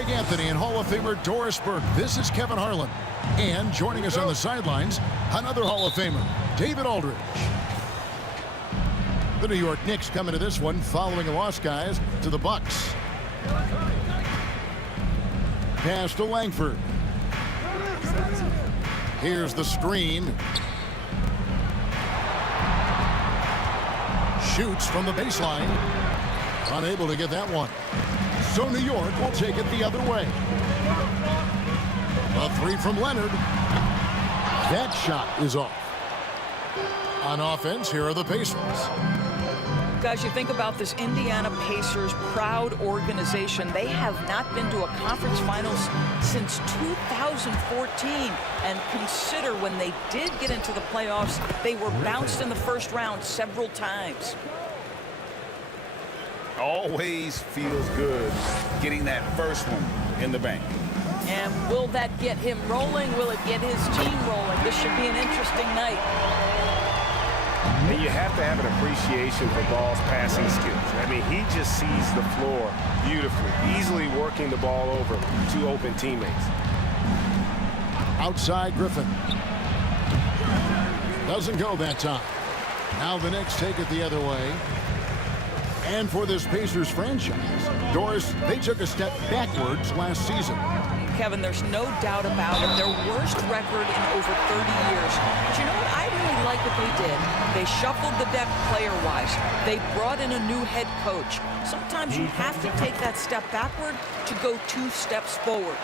Greg Anthony and Hall of Famer Doris Burke. This is Kevin Harlan. And joining us on the sidelines, another Hall of Famer, David Aldridge. The New York Knicks come into this one following a loss, guys, to the Bucks. Pass to Langford. Here's the screen. Shoots from the baseline. Unable to get that one. So New York will take it the other way. A three from Leonard. That shot is off. On offense, here are the Pacers. Guys, you think about this Indiana Pacers proud organization. They have not been to a conference finals since 2014. And consider when they did get into the playoffs, they were bounced in the first round several times. Always feels good getting that first one in the bank. And will that get him rolling? Will it get his team rolling? This should be an interesting night. And you have to have an appreciation for Ball's passing skills. I mean, he just sees the floor beautifully, easily working the ball over to open teammates. Outside Griffin. Doesn't go that time. Now the Knicks take it the other way. And for this Pacers franchise, Doris, they took a step backwards last season. Kevin, there's no doubt about it. Their worst record in over 30 years. But you know what? I really like what they did. They shuffled the deck player-wise. They brought in a new head coach. Sometimes you have to take that step backward to go 2 steps forward.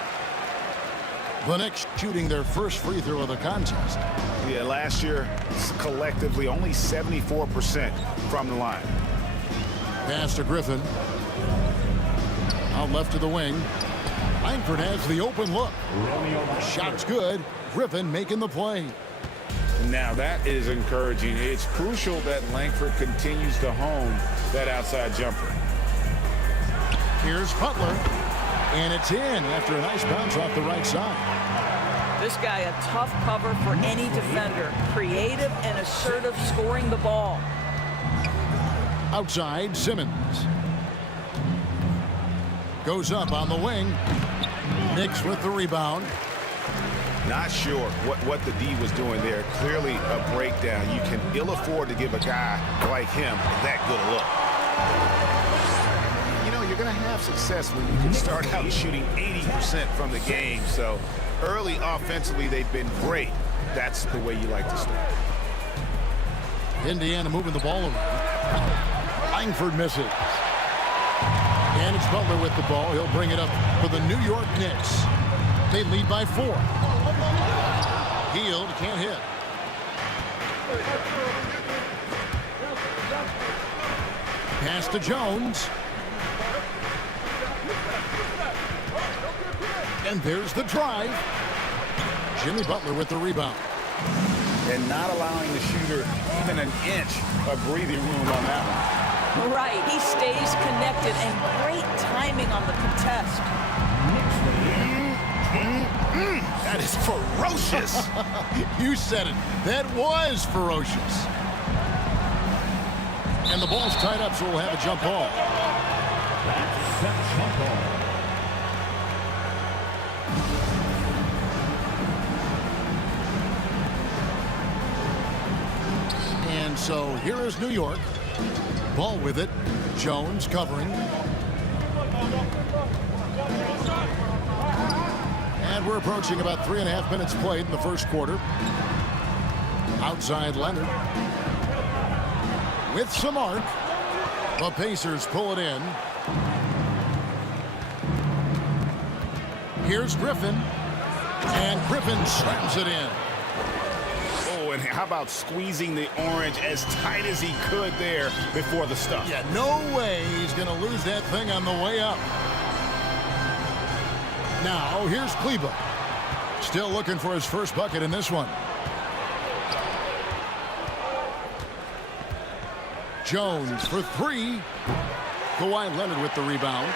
The Knicks shooting their first free throw of the contest. Yeah, last year, collectively, only 74% from the line. Pass to Griffin. Out left to the wing. Langford has the open look. Shot's good. Griffin making the play. Now that is encouraging. It's crucial that Langford continues to hone that outside jumper. Here's Butler. And it's in after a nice bounce off the right side. This guy, a tough cover for any defender. Creative and assertive scoring the ball. Outside, Simmons. Goes up on the wing. Knicks with the rebound. Not sure what the D was doing there. Clearly a breakdown. You can ill afford to give a guy like him that good a look. You know, you're going to have success when you can start out shooting 80% from the game. So early offensively, they've been great. That's the way you like to start. Indiana moving the ball around. Langford misses. And it's Butler with the ball. He'll bring it up for the New York Knicks. They lead by 4. Hield can't hit. Pass to Jones. And there's the drive. Jimmy Butler with the rebound. And not allowing the shooter even an inch of breathing room on that one. Right, he stays connected and great timing on the contest. That is ferocious. You said it. That was ferocious. And the ball's tied up, so we'll have a jump ball. And so here is New York. Ball with it. Jones covering. And we're approaching about 3.5 minutes played in the first quarter. Outside Leonard. With some arc. The Pacers pull it in. Here's Griffin. And Griffin slams it in. And how about squeezing the orange as tight as he could there before the stuff? Yeah, no way he's going to lose that thing on the way up. Now, here's Kleba. Still looking for his first bucket in this one. Jones for 3. Kawhi Leonard with the rebound.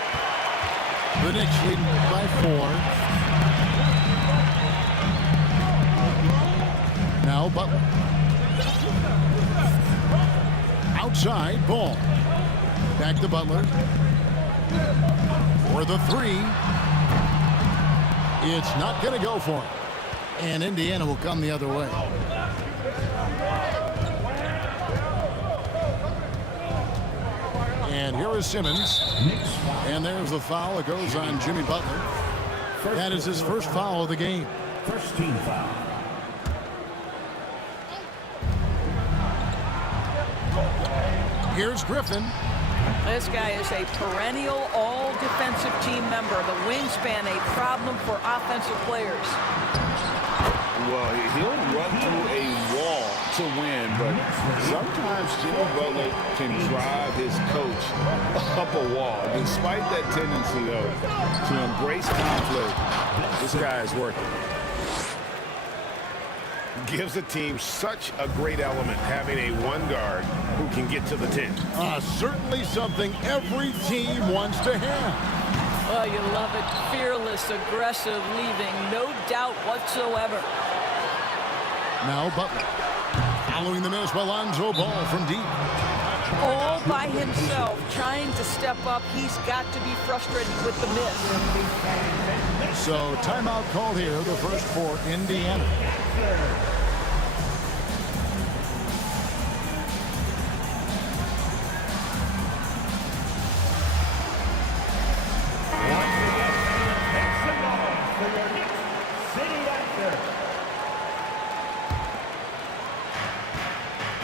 The Knicks lead by 4. Now Butler. Outside, Ball. Back to Butler. For the 3. It's not going to go for him. And Indiana will come the other way. And here is Simmons. And there's the foul. It goes on Jimmy Butler. That is his first foul of the game. First team foul. Here's Griffin. This guy is a perennial all-defensive team member. The wingspan, a problem for offensive players. Well, he'll run through a wall to win, but sometimes Jimmy Butler can drive his coach up a wall. Despite that tendency, though, to embrace conflict, this guy is working. Gives the team such a great element having a one guard who can get to the 10. Certainly something every team wants to have. Oh, you love it. Fearless, aggressive, leaving no doubt whatsoever. Now Butler. Following the miss, Alonzo Ball from deep. All by himself, trying to step up. He's got to be frustrated with the miss. So timeout called here, the first for Indiana.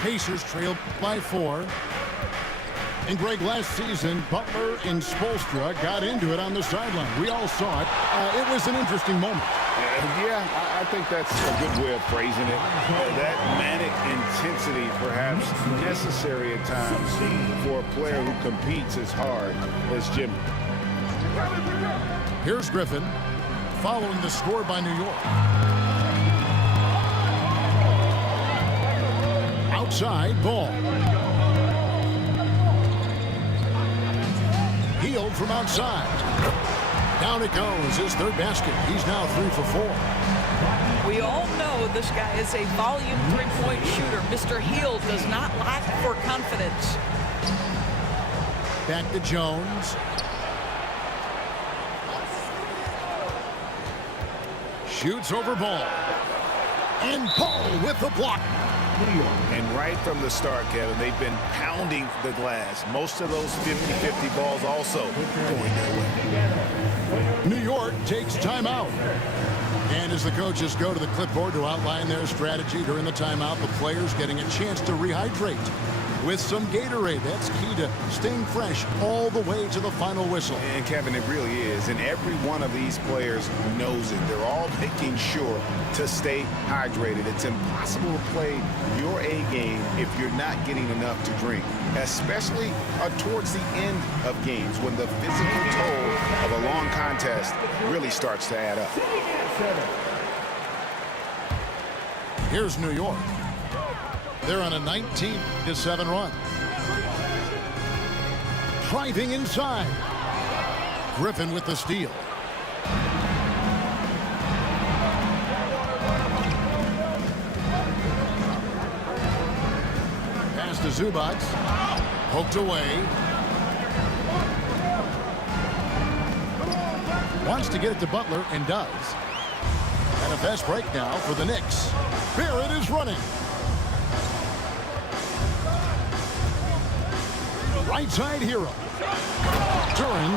Pacers trailed by 4. And Greg, last season, Butler and Spoelstra got into it on the sideline. We all saw it. It was an interesting moment. Yeah, I think that's a good way of phrasing it. That manic intensity perhaps necessary at times for a player who competes as hard as Jimmy. Here's Griffin following the score by New York. Outside, Ball. Healed from outside. Down it goes, his third basket. He's now 3 for 4. We all know this guy is a volume three-point shooter. Mr. Hield does not lack for confidence. Back to Jones. Shoots over Ball. And Ball with the block. And right from the start, Kevin, they've been pounding the glass. Most of those 50-50 balls also going their way. New York takes timeout. And as the coaches go to the clipboard to outline their strategy during the timeout, the players getting a chance to rehydrate with some Gatorade. That's key to staying fresh all the way to the final whistle. And Kevin, it really is. And every one of these players knows it. They're all making sure to stay hydrated. It's impossible to play your A game if you're not getting enough to drink, especially towards the end of games when the physical toll of a long contest really starts to add up. Here's New York. They're on a 19-7 run. Driving inside. Griffin with the steal. Pass to Zubac. Poked away. Wants to get it to Butler and does. And a fast break now for the Knicks. Barrett is running. Right side hero. Duran.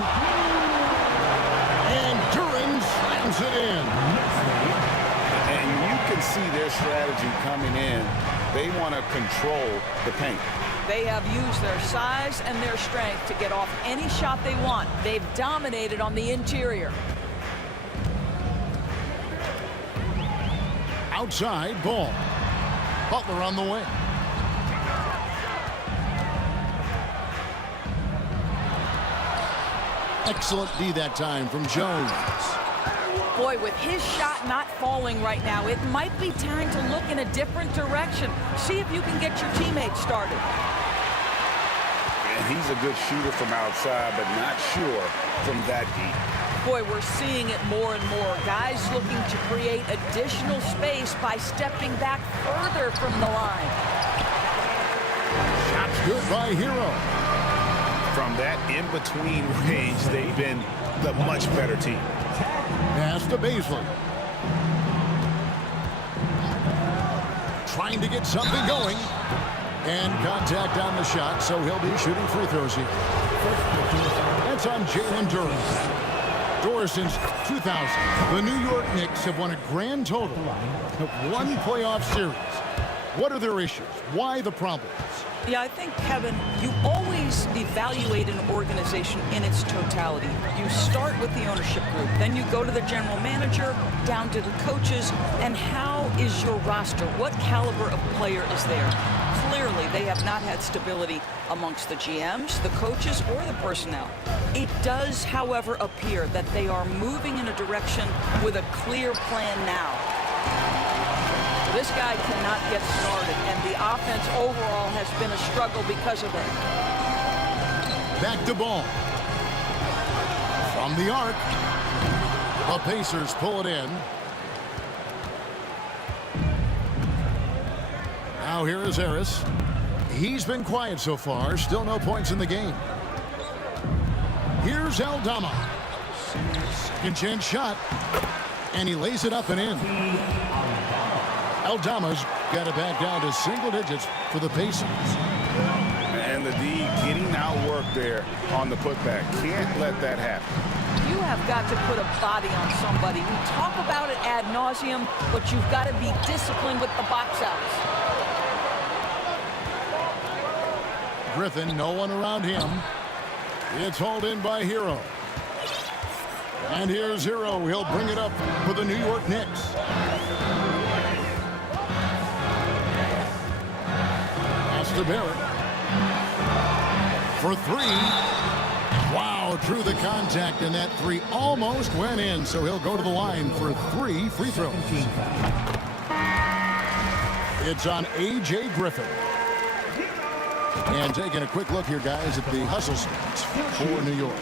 And Duran slams it in. And you can see their strategy coming in. They want to control the paint. They have used their size and their strength to get off any shot they want. They've dominated on the interior. Outside, Ball. Butler on the wing. Excellent D that time from Jones. Boy, with his shot not falling right now, it might be time to look in a different direction. See if you can get your teammates started. And he's a good shooter from outside, but not sure from that deep. Boy, we're seeing it more and more. Guys looking to create additional space by stepping back further from the line. Shots good by Hero. From that in-between range, they've been the much better team. Pass to Baisley. Trying to get something going. And contact on the shot, so he'll be shooting free throws here. That's on Jalen Duren. Duren since 2000. The New York Knicks have won a grand total of 1 playoff series. What are their issues? Why the problems? Yeah, I think, Kevin, you always evaluate an organization in its totality. You start with the ownership group, then you go to the general manager, down to the coaches, and how is your roster? What caliber of player is there? Clearly, they have not had stability amongst the GMs, the coaches, or the personnel. It does, however, appear that they are moving in a direction with a clear plan now. This guy cannot get started, and the offense overall has been a struggle because of it. Back to ball. From the arc. The Pacers pull it in. Now here is Harris. He's been quiet so far. Still no points in the game. Here's Aldama. Second chance shot. And he lays it up and in. Aldama's got it back down to single digits for the Pacers. And the D getting outworked there on the putback. Can't let that happen. You have got to put a body on somebody. We talk about it ad nauseum, but you've got to be disciplined with the box outs. Griffin, no one around him. It's hauled in by Hero. And here's Hero. He'll bring it up for the New York Knicks. Pass to Barrett. For three. Wow, drew the contact, and that three almost went in, so he'll go to the line for 3 free throws. It's on A.J. Griffin. And taking a quick look here, guys, at the hustle stats for New York.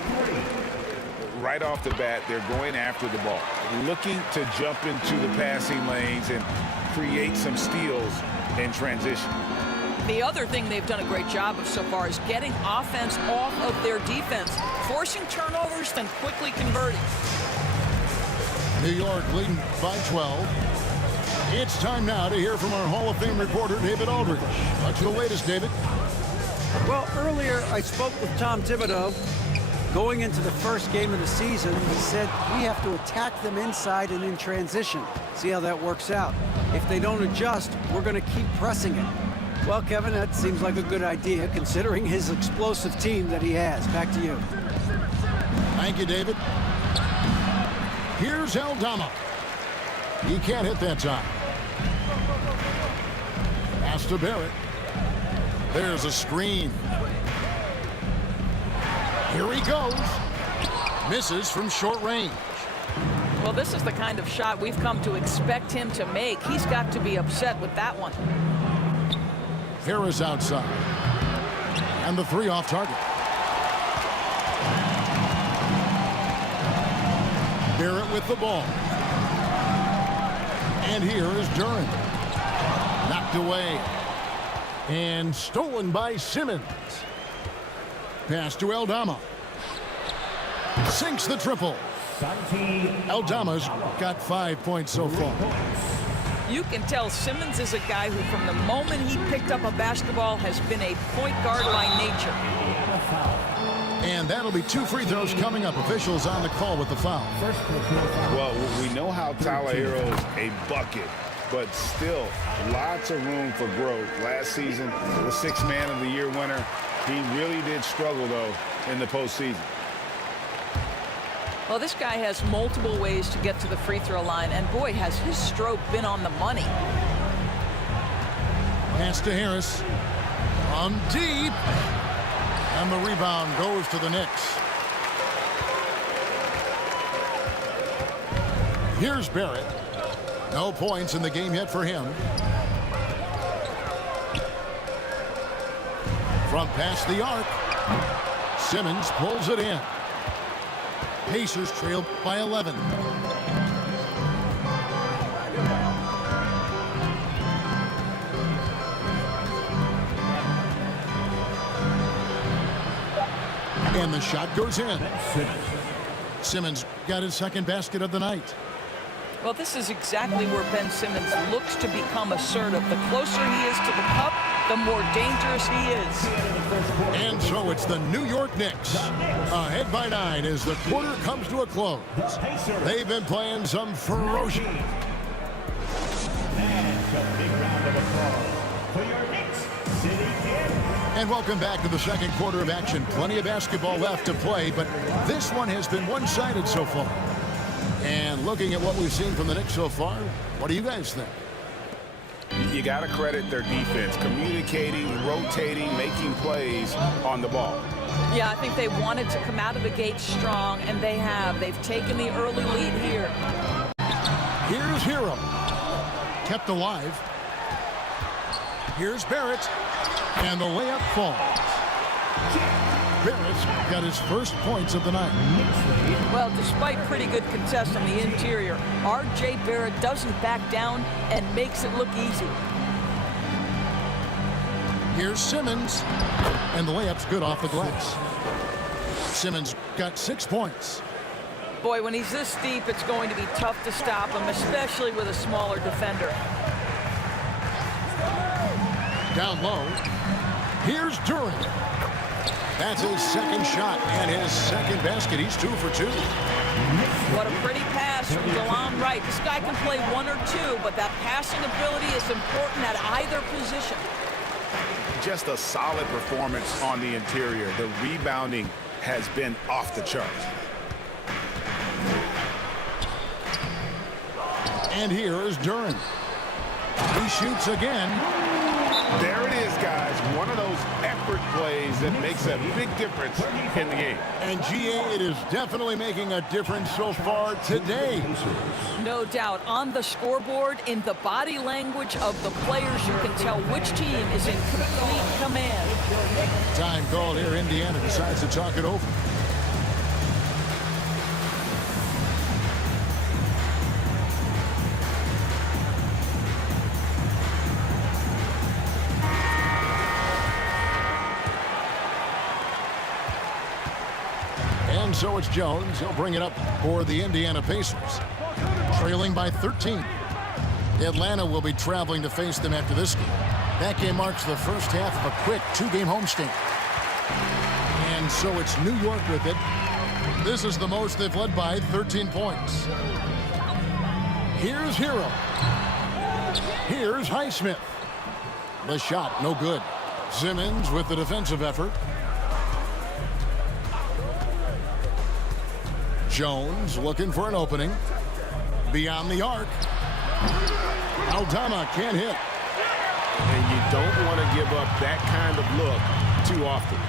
Right off the bat, they're going after the ball, looking to jump into the passing lanes and create some steals in transition. The other thing they've done a great job of so far is getting offense off of their defense, forcing turnovers, then quickly converting. New York leading by 12. It's time now to hear from our Hall of Fame reporter, David Aldridge. What's the latest, David? Well, earlier I spoke with Tom Thibodeau. Going into the first game of the season, he said we have to attack them inside and in transition. See how that works out. If they don't adjust, we're going to keep pressing it. Well, Kevin, that seems like a good idea considering his explosive team that he has. Back to you. Thank you, David. Here's Aldama. He can't hit that time. Pass to Barrett. There's a screen. Here he goes. Misses from short range. Well, this is the kind of shot we've come to expect him to make. He's got to be upset with that one. Harris outside. And the three off target. Barrett with the ball. And here is Duren. Knocked away. And stolen by Simmons. Pass to Aldama. Sinks the triple. Aldama's got 5 points so far. You can tell Simmons is a guy who, from the moment he picked up a basketball, has been a point guard by nature. And that'll be 2 free throws coming up. Officials on the call with the foul. Well, we know how Tyler Hero's a bucket, but still lots of room for growth. Last season, the 6th Man of the Year winner. He really did struggle, though, in the postseason. Well, this guy has multiple ways to get to the free throw line, and boy, has his stroke been on the money. Pass to Harris. From deep. And the rebound goes to the Knicks. Here's Barrett. No points in the game yet for him. From past the arc. Simmons pulls it in. Pacers trail by 11. And the shot goes in. Simmons got his second basket of the night. Well, this is exactly where Ben Simmons looks to become assertive. The closer he is to the cup, the more dangerous he is. And so it's the New York Knicks ahead by 9 as the quarter comes to a close. They've been playing some ferocious. And welcome back to the second quarter of action. Plenty of basketball left to play, but this one has been one-sided so far. And looking at what we've seen from the Knicks so far, what do you guys think? You got to credit their defense, communicating, rotating, making plays on the ball. Yeah, I think they wanted to come out of the gate strong, and they have. They've taken the early lead here. Here's Hero. Kept alive. Here's Barrett. And the layup falls. Barrett's got his first points of the night. Well, despite pretty good contest on the interior, R.J. Barrett doesn't back down and makes it look easy. Here's Simmons. And the layup's good off the glass. Simmons got 6 points. Boy, when he's this deep, it's going to be tough to stop him, especially with a smaller defender. Down low. Here's Duran. That's his second shot and his second basket. He's 2 for 2. What a pretty pass from Delon Wright. This guy can play 1 or 2, but that passing ability is important at either position. Just a solid performance on the interior. The rebounding has been off the charts. And here is Duran. He shoots again. There it is, guys. One of those effort plays that makes a big difference in the game. And GA, it is definitely making a difference so far today. No doubt. On the scoreboard, in the body language of the players, you can tell which team is in complete command. Time called here. Indiana decides to talk it over. And so it's Jones. He'll bring it up for the Indiana Pacers. Trailing by 13. Atlanta will be traveling to face them after this game. That game marks the first half of a quick 2-game homestand. And so it's New York with it. This is the most they've led by 13 points. Here's Hero. Here's Highsmith. The shot, no good. Simmons with the defensive effort. Jones looking for an opening. Beyond the arc. Aldama can't hit. And you don't want to give up that kind of look too often.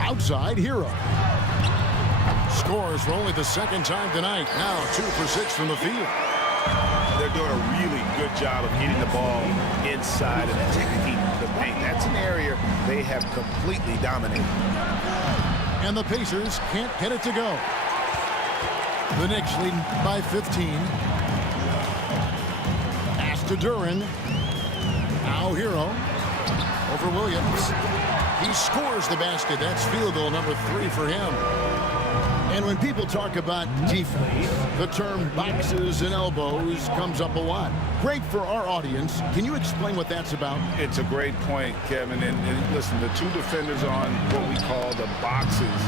Outside, Hero. Scores for only the second time tonight. Now 2 for 6 from the field. They're doing a really good job of getting the ball inside and attacking the paint. That's an area they have completely dominated. And the Pacers can't get it to go. The Knicks leading by 15. Pass to Duran. Now Hero. Over Williams. He scores the basket. That's field goal number 3 for him. And when people talk about defense, the term boxes and elbows comes up a lot. Great for our audience. Can you explain what that's about? It's a great point, Kevin. And listen, the 2 defenders on what we call the boxes,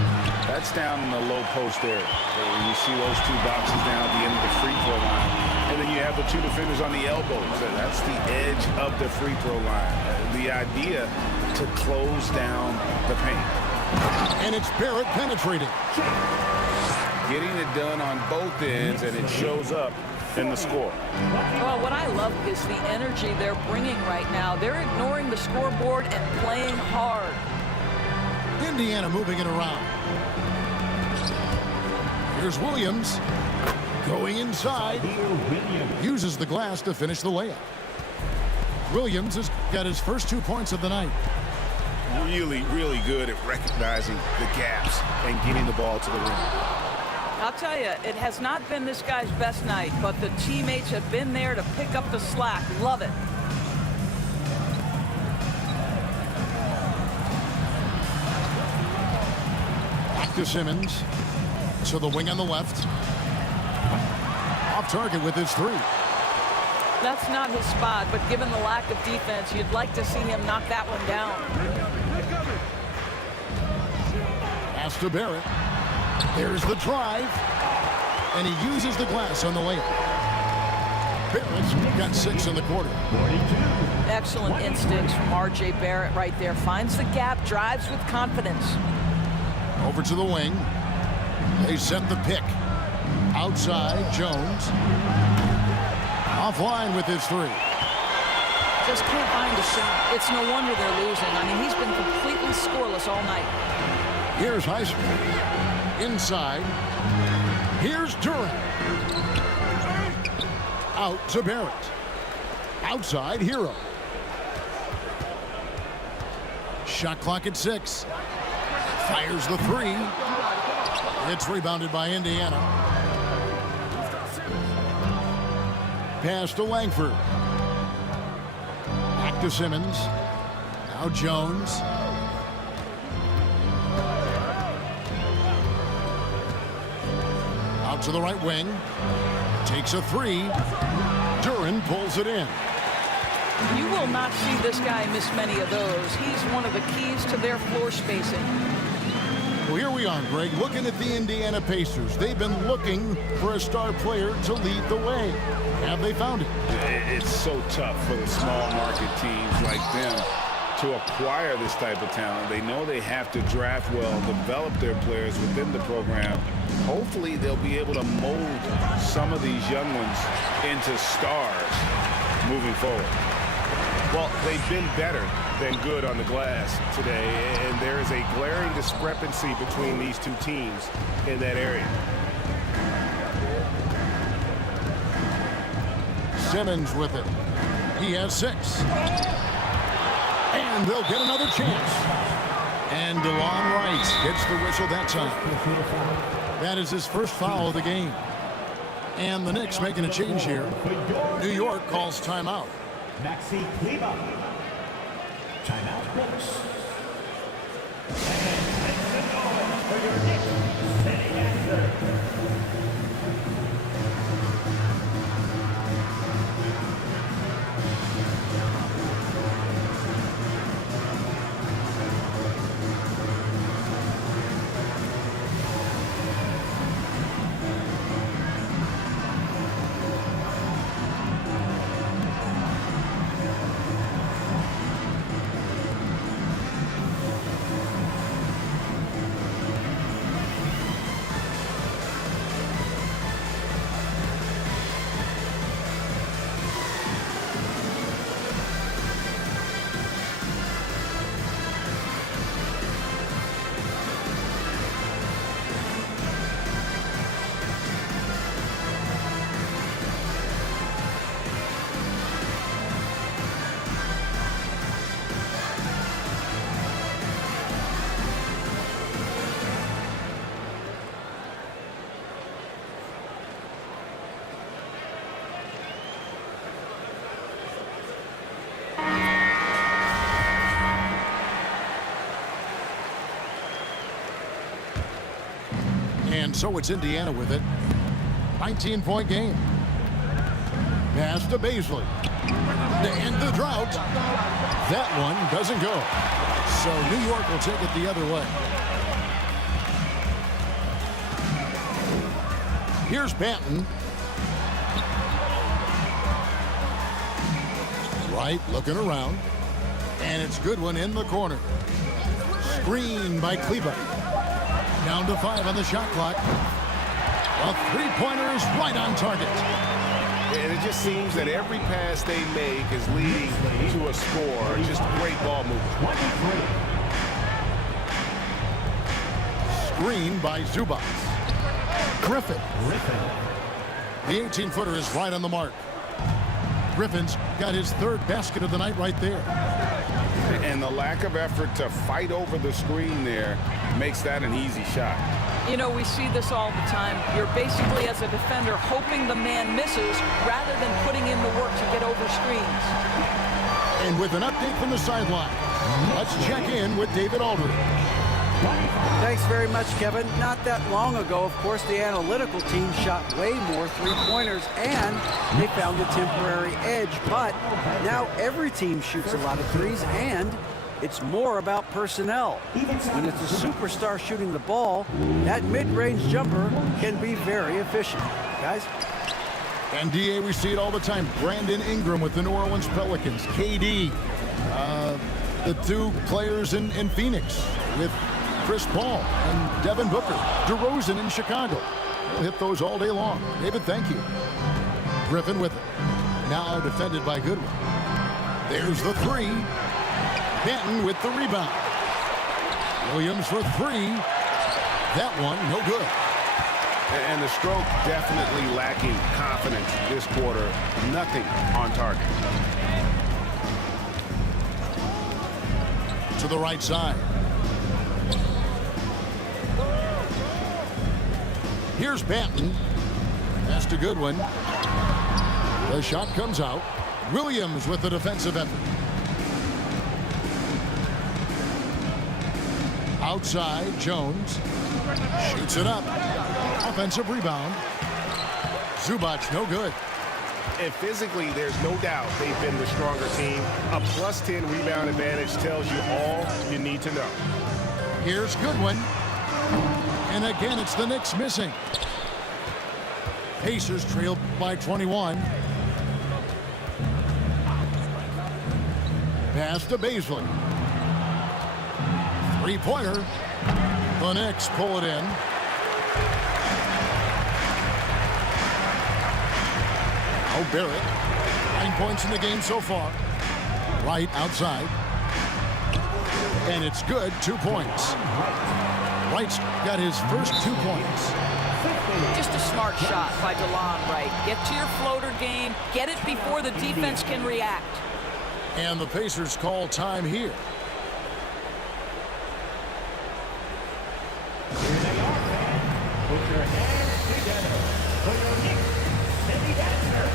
that's down in the low post area. You see those 2 boxes down at the end of the free throw line. And then you have the 2 defenders on the elbows. That's the edge of the free throw line. The idea to close down the paint. And it's Barrett penetrating. Getting it done on both ends, and it shows up in the score. Well, what I love is the energy they're bringing right now. They're ignoring the scoreboard and playing hard. Indiana moving it around. Here's Williams. Going inside. Uses the glass to finish the layup. Williams has got his first 2 points of the night. Really, really good at recognizing the gaps and getting the ball to the rim. I'll tell you, it has not been this guy's best night, but the teammates have been there to pick up the slack. Love it. Back to Simmons. To the wing on the left. Off target with his three. That's not his spot, but given the lack of defense, you'd like to see him knock that one down. Pass to Barrett. There's the drive. And he uses the glass on the layup. Barrett's got 6 in the quarter. Excellent instincts from R.J. Barrett right there. Finds the gap, drives with confidence. Over to the wing. They set the pick. Outside, Jones. Offline with his three. Just can't find a shot. It's no wonder they're losing. I mean, he's been completely scoreless all night. Here's Heisman. Inside. Here's Durant. Out to Barrett. Outside, Hero. Shot clock at 6. Fires the three. It's rebounded by Indiana. Pass to Langford. Back to Simmons. Now Jones. Out to the right wing. Takes a three. Durant pulls it in. You will not see this guy miss many of those. He's one of the keys to their floor spacing. Well, here we are, Greg, looking at the Indiana Pacers. They've been looking for a star player to lead the way. Have they found it? It's so tough for the small market teams like them to acquire this type of talent. They know they have to draft well, develop their players within the program. Hopefully they'll be able to mold some of these young ones into stars moving forward. Well, they've been better than good on the glass today, and there is a glaring discrepancy between these two teams in that area. Simmons with it. He has 6. And they'll get another chance. And DeLon Wright gets the whistle that time. That is his first foul of the game. And the Knicks making a change here. New York calls timeout. Maxi Kleber. Timeout Knicks. And for your Knicks, setting answer. And so it's Indiana with it. 19-point game. Pass to Baisley. To end the drought. That one doesn't go. So New York will take it the other way. Here's Banton. Wright looking around. And it's Goodwin in the corner. Screen by Kleber. Down to 5 on the shot clock. A three-pointer is right on target. And it just seems that every pass they make is leading to a score. Just great ball movement. Screen by Zubac. Griffin. The 18-footer is right on the mark. Griffin's got his third basket of the night right there. And the lack of effort to fight over the screen there makes that an easy shot. You know, we see this all the time. You're basically, as a defender, hoping the man misses rather than putting in the work to get over screens. And with an update from the sideline, let's check in with David Aldridge. Thanks very much, Kevin. Not that long ago, of course, the analytical team shot way more three-pointers, and they found a temporary edge. But now every team shoots a lot of threes, and it's more about personnel. When it's a superstar shooting the ball, that mid-range jumper can be very efficient. Guys? And DA, we see it all the time. Brandon Ingram with the New Orleans Pelicans. KD, the two players in Phoenix with Chris Paul and Devin Booker. DeRozan in Chicago. We'll hit those all day long. David, thank you. Griffin with it. Now defended by Goodwin. There's the three. Benton with the rebound. Williams for three. That one, no good. And the stroke definitely lacking confidence this quarter. Nothing on target. To the right side. Here's Banton. Pass to Goodwin. The shot comes out. Williams with the defensive effort. Outside, Jones shoots it up. Offensive rebound. Zubac, no good. And physically, there's no doubt they've been the stronger team. A +10 rebound advantage tells you all you need to know. Here's Goodwin. And again, it's the Knicks missing. Pacers trail by 21. Pass to Baisley. Three-pointer. The Knicks pull it in. Oh, Barrett. 9 points in the game so far. Right outside. And it's good. 2 points. Wright's got his first 2 points. Just a smart shot by DeLon Wright. Get to your floater game. Get it before the defense can react. And the Pacers call time here. Here they are. Put your hands together for your Knicks City Dancer.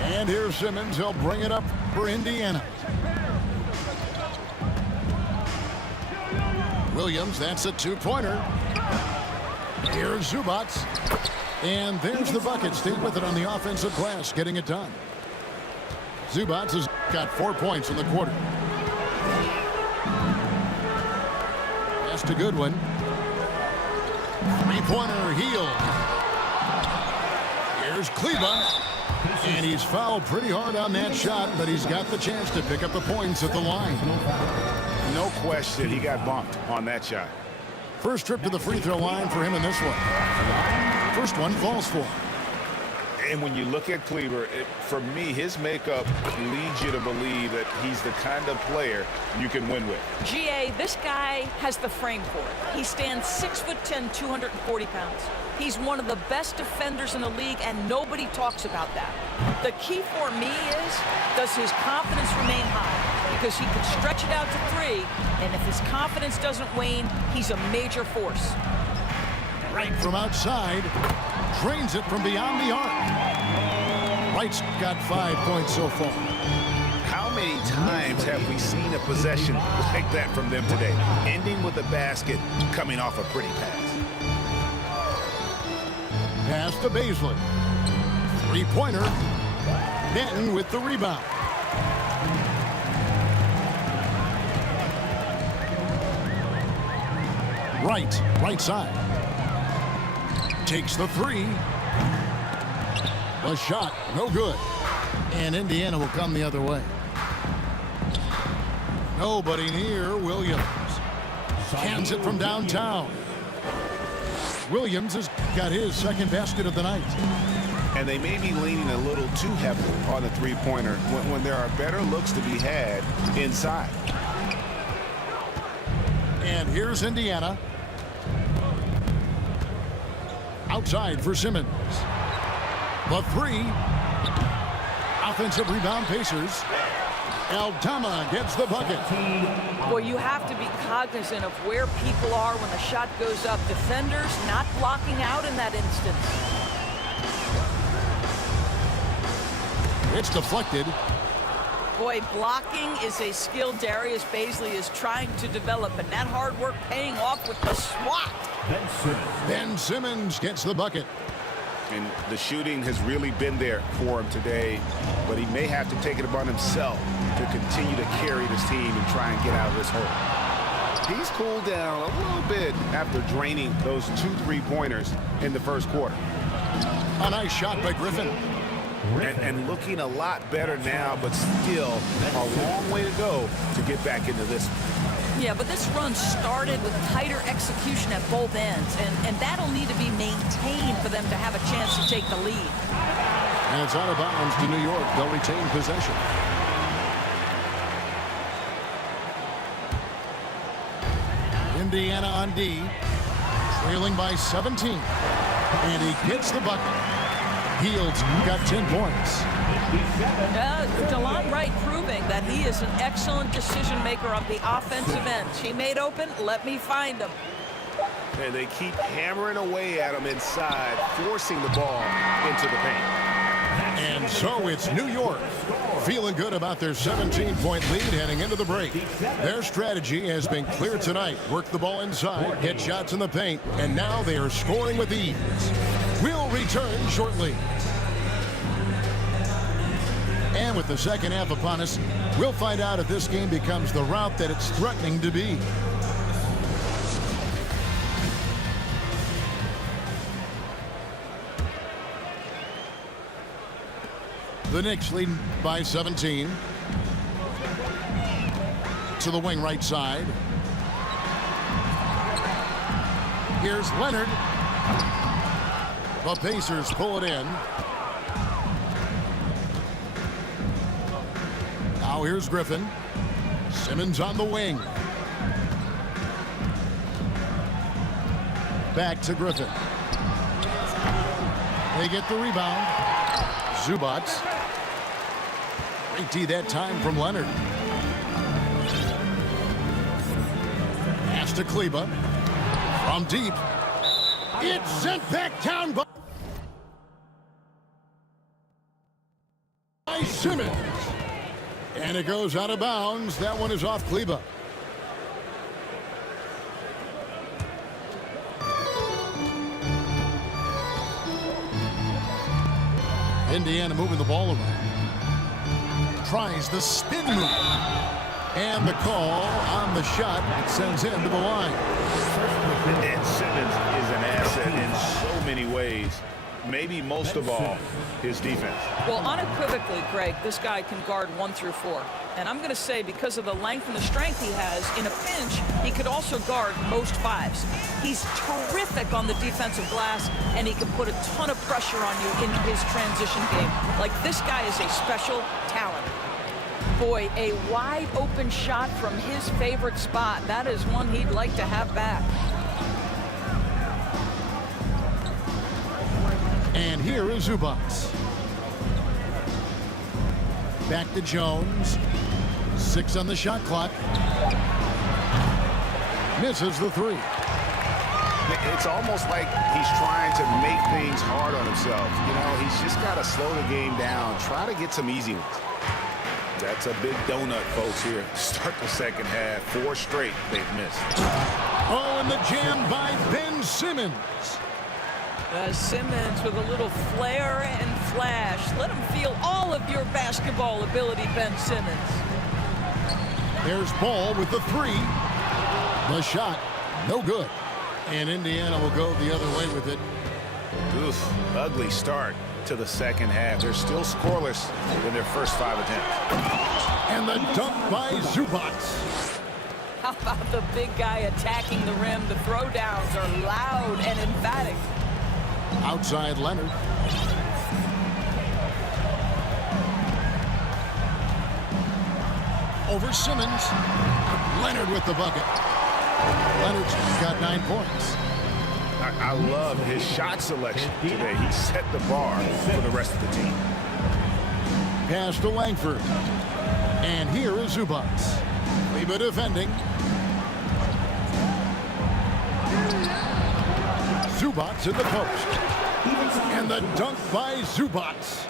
And here's Simmons. He'll bring it up for Indiana. Williams, that's a two-pointer. Here's Zubac. And there's the bucket. Stay with it on the offensive glass, getting it done. Zubac has got 4 points in the quarter. Pass to Goodwin. Three-pointer, Heel. Here's Kleba. And he's fouled pretty hard on that shot, but he's got the chance to pick up the points at the line. No question, he got bumped on that shot. First trip to the free throw line for him in this one. First one falls for him. And when you look at Kleber, for me, his makeup leads you to believe that he's the kind of player you can win with. GA, this guy has the frame for it. He stands 6'10", 240 pounds. He's one of the best defenders in the league, and nobody talks about that. The key for me is, does his confidence remain high? Because he can stretch it out to three, and if his confidence doesn't wane, he's a major force. Right from outside, drains it from beyond the arc. Wright's got 5 points so far. How many times have we seen a possession like that from them today, ending with a basket coming off a pretty pass? Pass to Baisley. Three-pointer. Benton with the rebound. Right side. Takes the three. The shot, no good. And Indiana will come the other way. Nobody near Williams. Cans it from downtown. Williams has got his second basket of the night. And they may be leaning a little too heavily on the three-pointer when there are better looks to be had inside. And here's Indiana. Outside for Simmons. The three. Offensive rebound, Pacers. Aldama gets the bucket. Well, you have to be cognizant of where people are when the shot goes up. Defenders not blocking out in that instance. It's deflected. Boy, blocking is a skill Darius Baisley is trying to develop, and that hard work paying off with the swat. Ben Simmons gets the bucket. And the shooting has really been there for him today, but he may have to take it upon himself to continue to carry this team and try and get out of this hole. He's cooled down a little bit after draining those 2 3-pointers in the first quarter. A nice shot by Griffin. And looking a lot better now, but still a long way to go to get back into this one. Yeah, but this run started with tighter execution at both ends, and that'll need to be maintained for them to have a chance to take the lead. And it's out of bounds to New York. They'll retain possession. Indiana on D, trailing by 17. And he gets the bucket. Fields got 10 points. DeLon Wright proving that he is an excellent decision maker on the offensive end. She made open, let me find him. And they keep hammering away at him inside, forcing the ball into the paint. And so it's New York feeling good about their 17-point lead heading into the break. Their strategy has been clear tonight. Work the ball inside, get shots in the paint, and now they are scoring with ease. We'll return shortly. And with the second half upon us, we'll find out if this game becomes the route that it's threatening to be. The Knicks lead by 17. To the wing right side. Here's Leonard. The Pacers pull it in. Now here's Griffin. Simmons on the wing. Back to Griffin. They get the rebound. Zubac. Great D that time from Leonard. Pass to Kleba. From deep. It's sent back down by Simmons. And it goes out of bounds. That one is off Kleba. Indiana moving the ball around. Tries the spin move. And the call on the shot. It sends him to the line. And Simmons is an asset in so many ways. Maybe most of all, his defense. Well, unequivocally, Greg, this guy can guard 1 through 4. And I'm going to say because of the length and the strength he has, in a pinch, he could also guard most 5s. He's terrific on the defensive glass, and he can put a ton of pressure on you in his transition game. Like, this guy is a special talent. Boy, a wide open shot from his favorite spot. That is one he'd like to have back. And here is Zubac. Back to Jones. 6 on the shot clock. Misses the 3. It's almost like he's trying to make things hard on himself. You know, he's just got to slow the game down. Try to get some easy ones. That's a big donut, folks, here. Start the second half. 4 straight they've missed. Oh, and the jam by Ben Simmons. Simmons with a little flair and flash. Let him feel all of your basketball ability, Ben Simmons. There's Ball with the 3. The shot, no good. And Indiana will go the other way with it. Oof, ugly start into the second half. They're still scoreless in their first 5 attempts. And the dunk by Zubats. How about the big guy attacking the rim? The throwdowns are loud and emphatic. Outside Leonard. Over Simmons. Leonard with the bucket. Leonard's got 9 points. I love his shot selection today. He set the bar for the rest of the team. Pass to Langford. And here is Zubats. Leba defending. Zubats in the post. And the dunk by Zubats.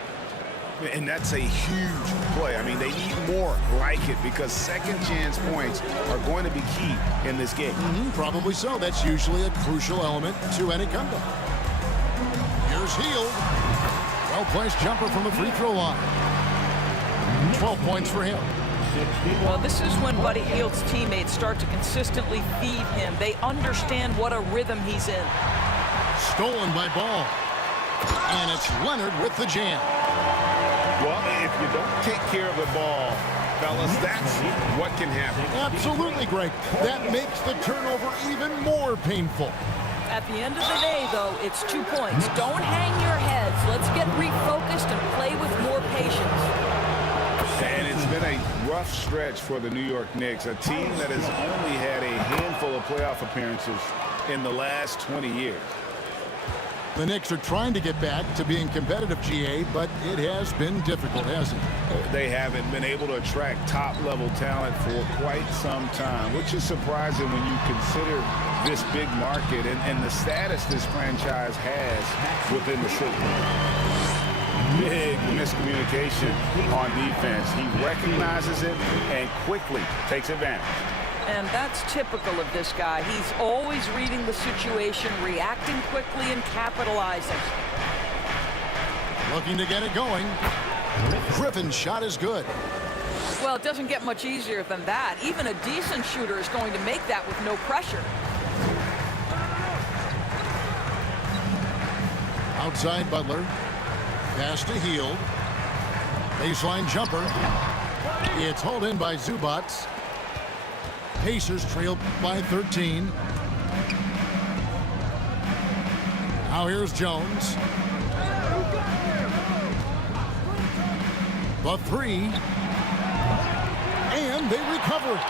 And that's a huge play. I mean, they need more like it because second chance points are going to be key in this game. Probably so. That's usually a crucial element to any comeback. Here's Hield. Well-placed jumper from the free throw line. 12 points for him. Well, this is when Buddy Hield's teammates start to consistently feed him. They understand what a rhythm he's in. Stolen by Ball. And it's Leonard with the jam. Well, if you don't take care of the ball, fellas, that's what can happen. Absolutely, Greg. That makes the turnover even more painful. At the end of the day, though, it's 2 points. Don't hang your heads. Let's get refocused and play with more patience. And it's been a rough stretch for the New York Knicks, a team that has only had a handful of playoff appearances in the last 20 years. The Knicks are trying to get back to being competitive, GA, but it has been difficult, hasn't it? They haven't been able to attract top-level talent for quite some time, which is surprising when you consider this big market and the status this franchise has within the city. Big miscommunication on defense. He recognizes it and quickly takes advantage. And that's typical of this guy. He's always reading the situation, reacting quickly, and capitalizing. Looking to get it going. Griffin's shot is good. Well, it doesn't get much easier than that. Even a decent shooter is going to make that with no pressure. Outside Butler. Pass to Hield. Baseline jumper. It's hauled in by Zubats. Pacers trail by 13. Now here's Jones. The three. And they recover it.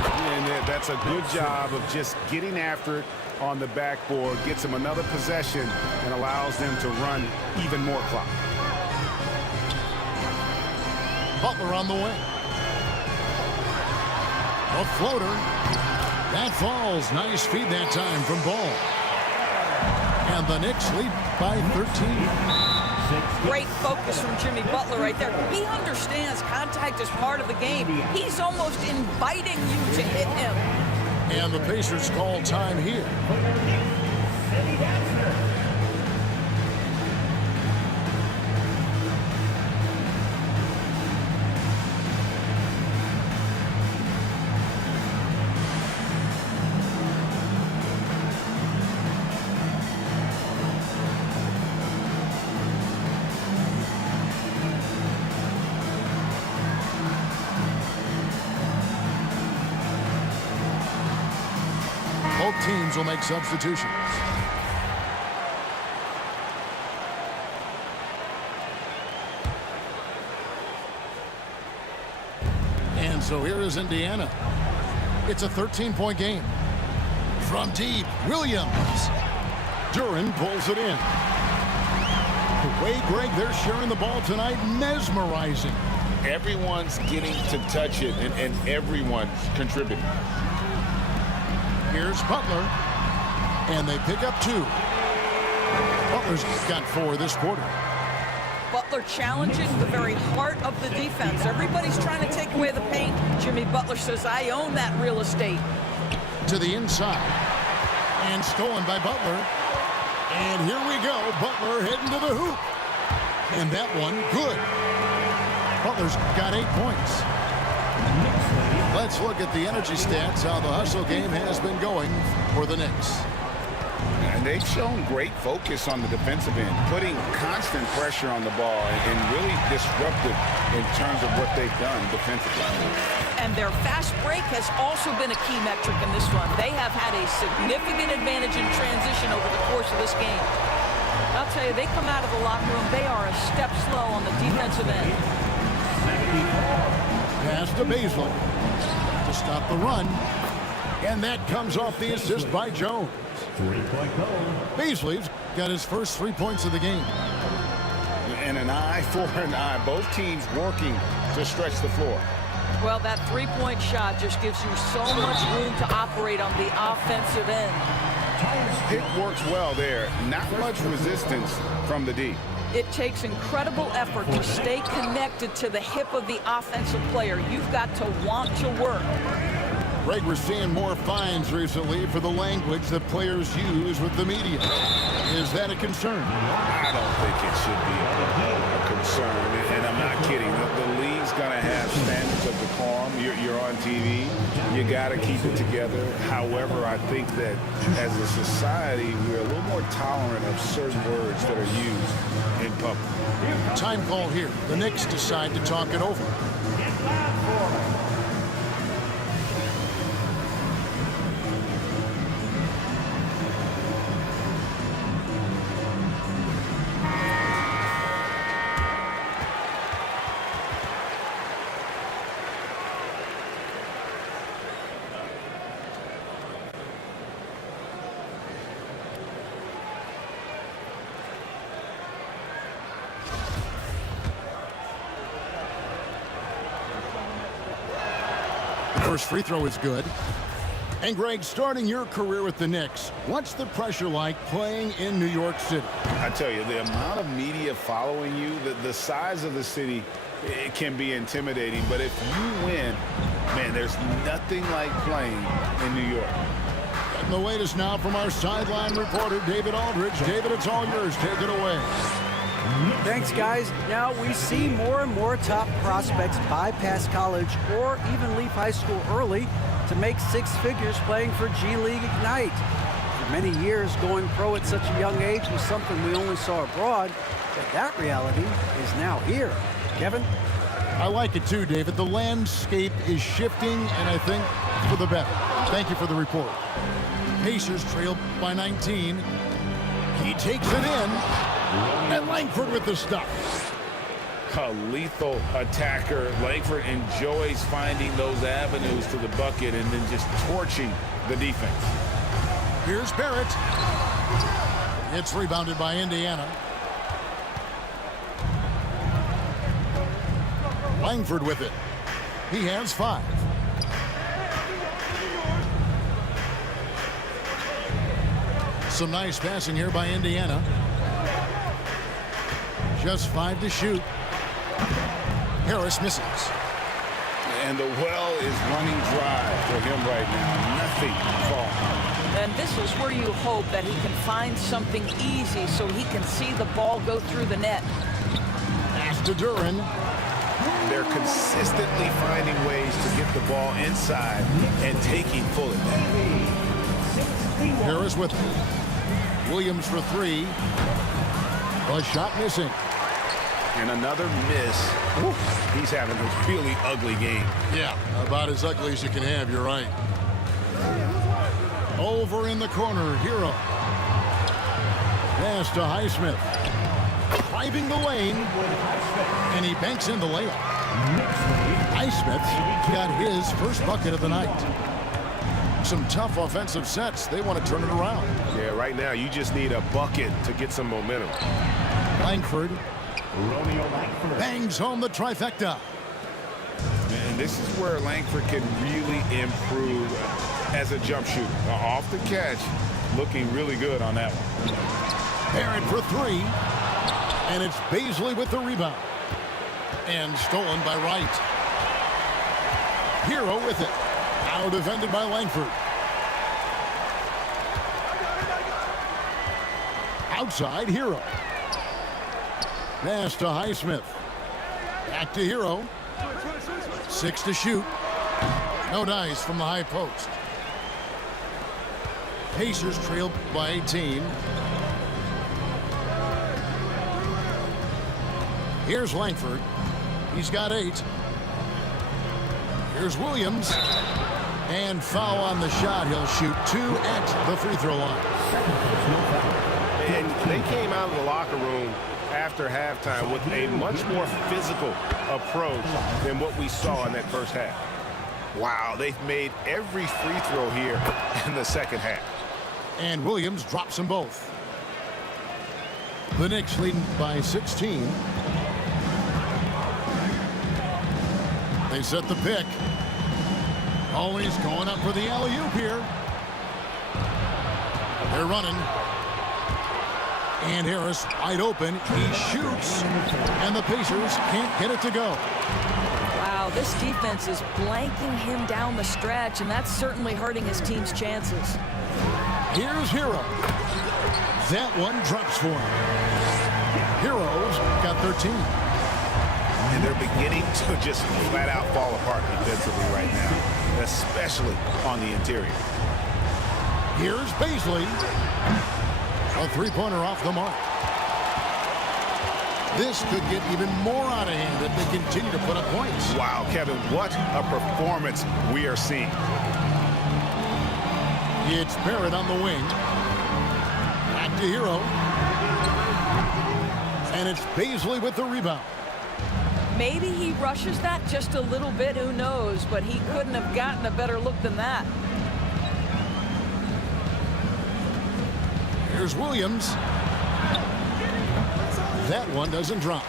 And that's a good job of just getting after it on the backboard. Gets them another possession and allows them to run even more clock. Butler on the way. A floater. That falls. Nice feed that time from Ball. And the Knicks lead by 13. Great focus from Jimmy Butler right there. He understands contact is part of the game. He's almost inviting you to hit him. And the Pacers call time here. Both teams will make substitutions. And so here is Indiana. It's a 13-point game. From deep, Williams. Duran pulls it in. The way, Greg, they're sharing the ball tonight, mesmerizing. Everyone's getting to touch it, and everyone's contributing. Here's Butler, and they pick up 2. Butler's got 4 this quarter. Butler challenging the very heart of the defense. Everybody's trying to take away the paint. Jimmy Butler says, I own that real estate. To the inside, and stolen by Butler. And here we go, Butler heading to the hoop. And that one, good. Butler's got 8 points. Let's look at the energy stats, how the hustle game has been going for the Knicks. And they've shown great focus on the defensive end, putting constant pressure on the ball and really disruptive in terms of what they've done defensively. And their fast break has also been a key metric in this one. They have had a significant advantage in transition over the course of this game. I'll tell you, they come out of the locker room, they are a step slow on the defensive end. Pass to Beasley to stop the run. And that comes off the assist by Jones. 3-point goal. Beasley's got his first 3 points of the game. And an eye for an eye. Both teams working to stretch the floor. Well, that three-point shot just gives you so much room to operate on the offensive end. It works well there. Not much resistance from the D. It takes incredible effort to stay connected to the hip of the offensive player. You've got to want to work. Greg, we're seeing more fines recently for the language that players use with the media. Is that a concern? I don't think it should be a concern, and I'm not kidding. The league's going to have standards of decorum. You're on TV. You got to keep it together. However, I think that as a society, we're a little more tolerant of certain words that are used in public. Time call here. The Knicks decide to talk it over. First free throw is good. And Greg, starting your career with the Knicks, what's the pressure like playing in New York City? I tell you, the amount of media following you, the size of the city, it can be intimidating. But if you win, man, there's nothing like playing in New York. And the latest now from our sideline reporter, David Aldridge. David, it's all yours. Take it away. Thanks, guys. Now we see more and more top prospects bypass college or even leave high school early to make six figures playing for G League Ignite. For many years, going pro at such a young age was something we only saw abroad, but that reality is now here. Kevin? I like it too, David. The landscape is shifting, and I think for the better. Thank you for the report. Pacers trail by 19. He takes it in. And Langford with the stop. A lethal attacker. Langford enjoys finding those avenues to the bucket and then just torching the defense. Here's Barrett. It's rebounded by Indiana. Langford with it. He has 5. Some nice passing here by Indiana. Just 5 to shoot. Harris misses. And the well is running dry for him right now. Nothing falling. And this is where you hope that he can find something easy so he can see the ball go through the net. Pass to Duran. They're consistently finding ways to get the ball inside and taking full advantage. Harris with it. Williams for 3. A shot missing. And another miss. He's having a really ugly game. Yeah, about as ugly as you can have, you're right. Over in the corner, Hero. Pass to Highsmith. Driving the lane. And he banks in the layup. Highsmith's got his first bucket of the night. Some tough offensive sets. They want to turn it around. Yeah, right now you just need a bucket to get some momentum. Langford Romeo Langford. bangs home the trifecta. And this is where Langford can really improve as a jump shooter. Off the catch, looking really good on that one. Barrett for 3. And it's Beasley with the rebound. And stolen by Wright. Hero with it. Now defended by Langford. Outside, Hero. Pass to Highsmith. Back to Hero. 6 to shoot. No dice from the high post. Pacers trail by 18. Here's Langford. He's got 8. Here's Williams. And foul on the shot. He'll shoot 2 at the free throw line. And they came out of the locker room after halftime with a much more physical approach than what we saw in that first half. Wow, they've made every free throw here in the second half. And Williams drops them both. The Knicks leading by 16. They set the pick. Always going up for the alley-oop here. They're running. And Harris wide open. He shoots. And the Pacers can't get it to go. Wow, this defense is blanking him down the stretch, and that's certainly hurting his team's chances. Here's Hero. That one drops for him. Hero's got 13. And they're beginning to just flat out fall apart defensively right now, especially on the interior. Here's Baisley. A three-pointer off the mark. This could get even more out of hand if they continue to put up points. Wow, Kevin, what a performance we are seeing. It's Barrett on the wing. Back to Hero. And it's Baisley with the rebound. Maybe he rushes that just a little bit, who knows, but he couldn't have gotten a better look than that. Here's Williams. That one doesn't drop.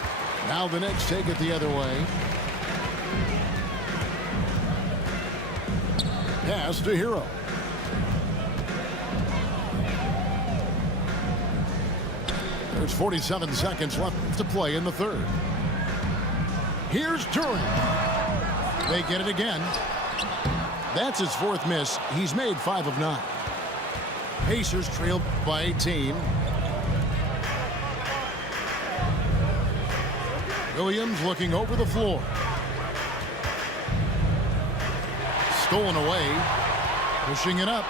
Now the Knicks take it the other way. Pass to Hero. There's 47 seconds left to play in the third. Here's Duran. They get it again. That's his 4th miss. He's made 5 of 9. Pacers trailed by 18. Williams looking over the floor. Stolen away. Pushing it up.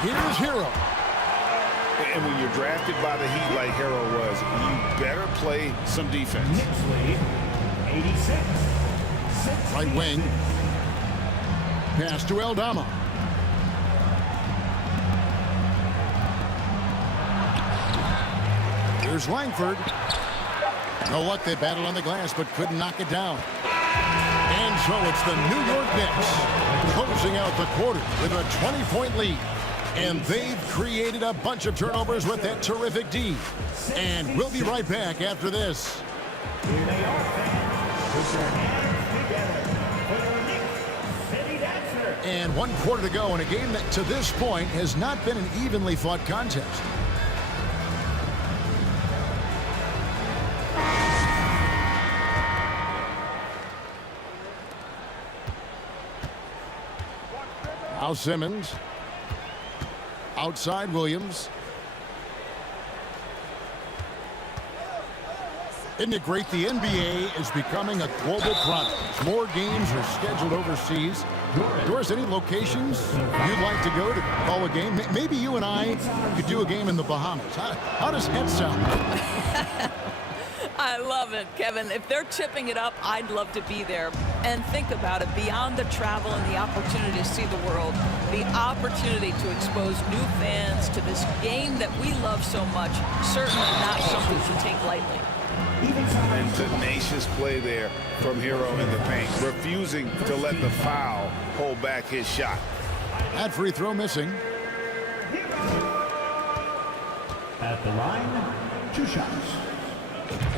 Here's Hero. And when you're drafted by the Heat like Hero was, you better play some defense. Knicks lead 86. Right wing. Pass to Aldama. Here's Langford. No luck, they battled on the glass but couldn't knock it down. And so it's the New York Knicks closing out the quarter with a 20-point lead. And they've created a bunch of turnovers with that terrific D. And we'll be right back after this. Here they are, fans. Put your hands together for your Knicks City Dancer. And 1 quarter to go in a game that to this point has not been an evenly fought contest. Now Simmons. Outside Williams. Isn't it great? The NBA is becoming a global product. More games are scheduled overseas. Doris, any locations you'd like to go to call a game? Maybe you and I could do a game in the Bahamas. How does that sound? I love it, Kevin. If they're tipping it up, I'd love to be there. And think about it, beyond the travel and the opportunity to see the world, the opportunity to expose new fans to this game that we love so much, certainly not something to take lightly. And tenacious play there from Hero in the paint, refusing to let the foul hold back his shot. That free throw missing. At the line, 2 shots.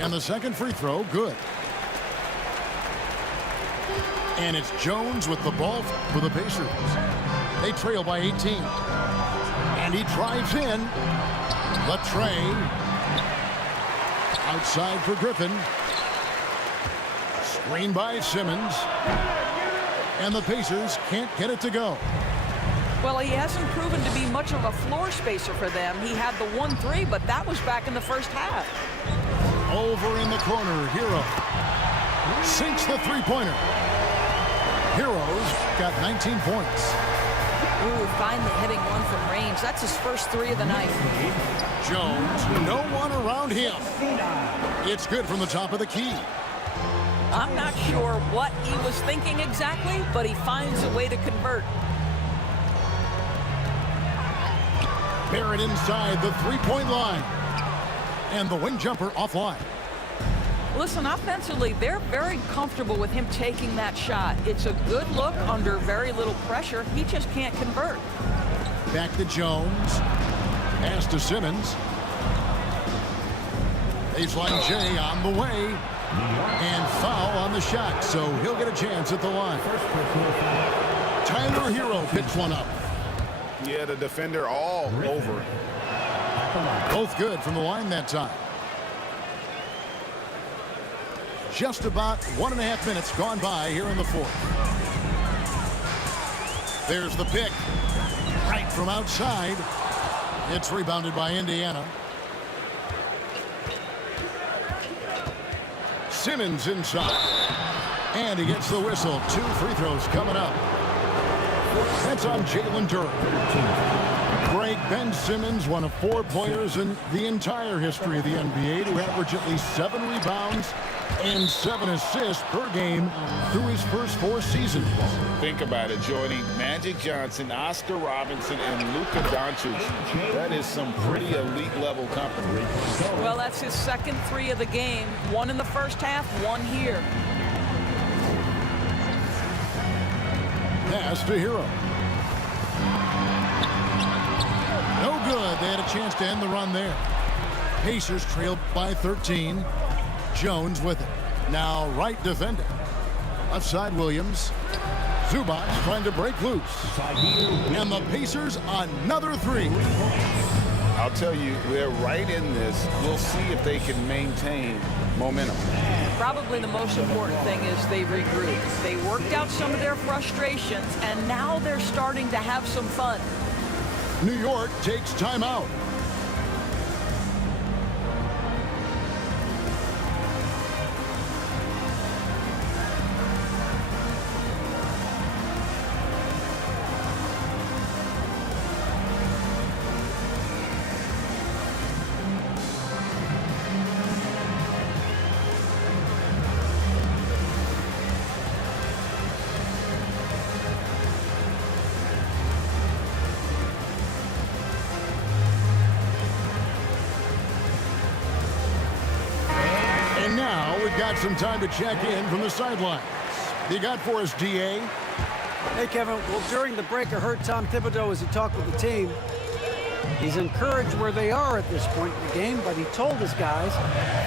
And the second free throw, good. And it's Jones with the ball for the Pacers. They trail by 18. And he drives in. Latre. Outside for Griffin. Screen by Simmons. And the Pacers can't get it to go. Well, he hasn't proven to be much of a floor spacer for them. He had the 1-3, but that was back in the first half. Over in the corner, Hero sinks the three-pointer. Hero's got 19 points. Ooh, finally hitting one from range. That's his first 3 of the night. Jones, no one around him. It's good from the top of the key. I'm not sure what he was thinking exactly, but he finds a way to convert. Barrett inside the three-point line. And the wing jumper offline. Listen, offensively, they're very comfortable with him taking that shot. It's a good look under very little pressure. He just can't convert. Back to Jones. Pass to Simmons. Baseline J on the way. And foul on the shot, so he'll get a chance at the line. Tyler Hero picks one up. Yeah, the defender all over it. Both good from the line that time. Just about 1.5 minutes gone by here in the fourth. There's the pick. Right from outside. It's rebounded by Indiana. Simmons inside. And he gets the whistle. 2 free throws coming up. That's on Jalen Duren. Greg Ben Simmons, one of 4 players in the entire history of the NBA to average at least 7 rebounds and 7 assists per game through his first 4 seasons. Think about it, joining Magic Johnson, Oscar Robinson, and Luka Doncic. That is some pretty elite level company. Well, that's his second 3 of the game. 1 in the first half, 1 here. Pass to Hero. No good. They had a chance to end the run there. Pacers trailed by 13. Jones with it. Now right defender. Left side Williams. Zubac trying to break loose. And the Pacers another 3. I'll tell you, they're right in this. We'll see if they can maintain momentum. Probably the most important thing is they regrouped. They worked out some of their frustrations, and now they're starting to have some fun. New York takes timeout. Got some time to check in from the sidelines. You got for us, DA? Hey, Kevin. Well, during the break, I heard Tom Thibodeau as he talked with the team. He's encouraged where they are at this point in the game, but he told his guys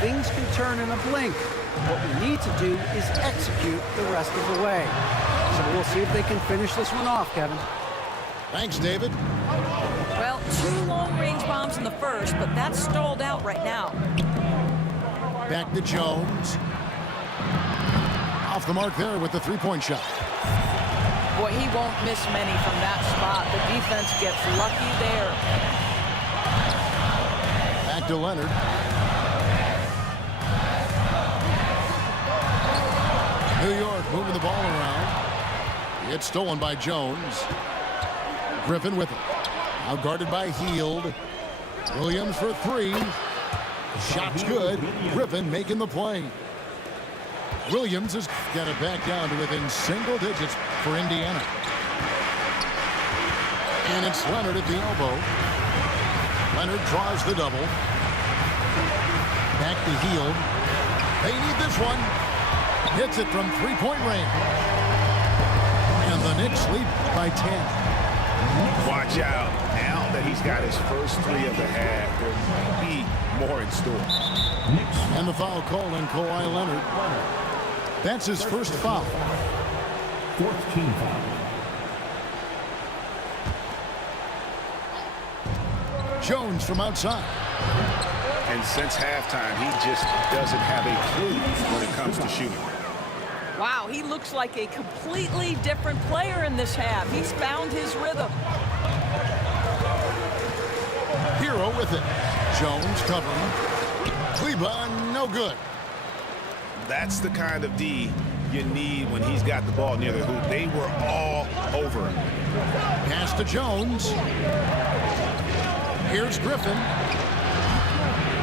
things can turn in a blink. What we need to do is execute the rest of the way. So we'll see if they can finish this one off, Kevin. Thanks, David. Well, 2 long-range bombs in the first, but that's stalled out right now. Back to Jones. Off the mark there with the 3-point shot. Boy, he won't miss many from that spot. The defense gets lucky there. Back to Leonard. New York moving the ball around. It's stolen by Jones. Griffin with it. Now guarded by Hield. Williams for 3. Shot's good. Griffin making the play. Williams has got it back down to within single digits for Indiana. And it's Leonard at the elbow. Leonard draws the double. Back to Hield. They need this one. Hits it from 3-point range. And the Knicks lead by 10. Watch out. Now that he's got his first 3 of the half, there might be more in store. And the foul called on Kawhi Leonard. That's his first foul. 14 foul. Jones from outside. And since halftime, he just doesn't have a clue when it comes to shooting. Wow, he looks like a completely different player in this half. He's found his rhythm. Hero with it. Jones covering. Cleveland, no good. That's the kind of D you need when he's got the ball near the hoop. They were all over him. Pass to Jones. Here's Griffin.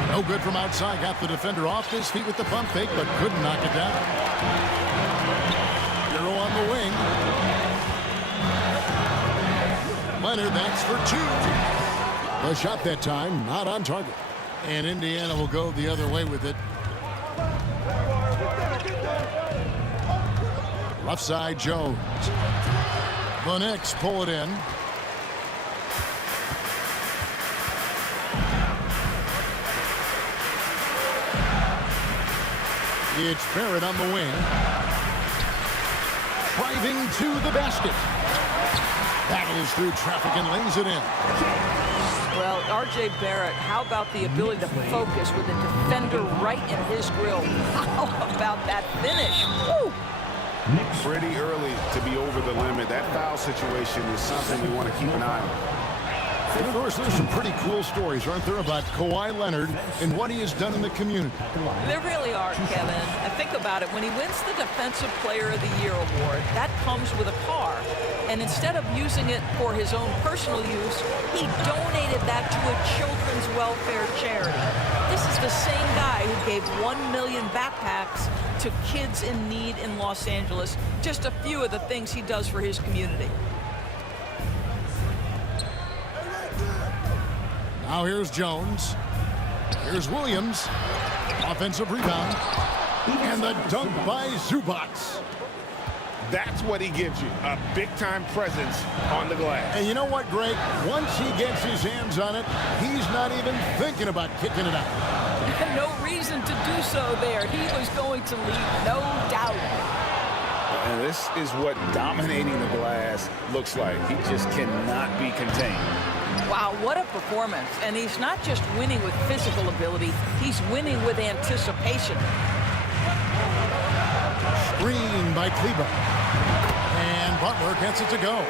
No good from outside. Got the defender off his feet with the pump fake, but couldn't knock it down. Hero on the wing. Leonard, that's for two. The shot that time, not on target. And Indiana will go the other way with it. Left side, Jones. The Knicks pull it in. It's Barrett on the wing. Driving to the basket. Battles through traffic and lays it in. Well, R.J. Barrett, how about the ability to focus with a defender right in his grill? How about that finish? Woo! Pretty early to be over the limit. That foul situation is something we want to keep an eye on. And of course, there's some pretty cool stories, aren't there, about Kawhi Leonard and what he has done in the community. There really are, Kevin. I think about it. When he wins the Defensive Player of the Year award, that comes with a car. And instead of using it for his own personal use, he donated that to a children's welfare charity. This is the same guy who gave 1 million backpacks to kids in need in Los Angeles. Just a few of the things he does for his community. Now here's Jones. Here's Williams. Offensive rebound. And the dunk by Zubac. That's what he gives you, a big-time presence on the glass. And you know what, Greg? Once he gets his hands on it, he's not even thinking about kicking it out. No reason to do so there. He was going to lead, no doubt. And this is what dominating the glass looks like. He just cannot be contained. Wow, what a performance. And he's not just winning with physical ability, he's winning with anticipation. Screen by Kleber. And Butler gets it to go.